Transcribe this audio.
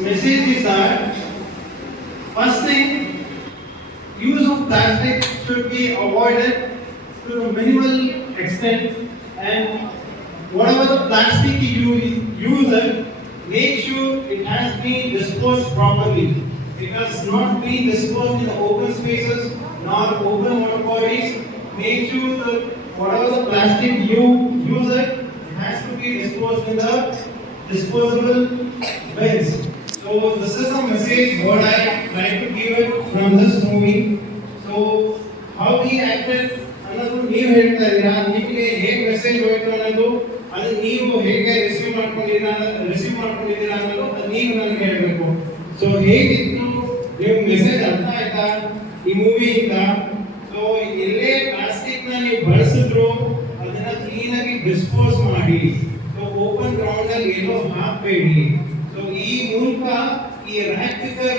message is that first thing, use of plastic should be avoided to a minimal extent, and whatever the plastic you use it, make sure it has been disposed properly. It has not been disposed in the open spaces nor open water bodies. Make sure that whatever the plastic you use it has to be disposed in the disposable bins. So this is the message what I try to give it from this movie. So how he acted ಅನ್ನೋದು ನೀವು ಹೇಳ್ತಾ ಇದ್ದೀರಾ, ನಿಮಗೆ ಹೇಗೆ ಮೆಸೇಜ್ ಹೋಯ್ತು ಅನ್ನೋದು ಅದು ನೀವು ಹೇಗೆ ರಿಸೀವ್ ಮಾಡ್ಕೊಂಡಿದ್ದೀರಾ ಅನ್ನೋದು ಅದು ನೀವು ನನಗೆ ಹೇಳಬೇಕು. ಸೊ ಹೇಗಿತ್ತು ನಿಮ್ಮ ಮೆಸೇಜ್ ಅರ್ಥ ಆಯ್ತಾ ಈ ಮೂವಿಯಿಂದ? ಸೊ ಎಲ್ಲೇ ಪ್ಲಾಸ್ಟಿಕ್ ನ ನೀವು ಬಳಸಿದ್ರು ಅದನ್ನ ಕ್ಲೀನ್ ಆಗಿ ಡಿಸ್ಪೋಸ್ ಮಾಡಿ. ಸೊ ಓಪನ್ ಗ್ರೌಂಡ್ ಅಲ್ಲಿ ಏನೋ ಹಾಕಬೇಡಿ. ಸೊ ಈ ಮೂಲಕ ಈ ರಾಕ್ಟಿಕಲ್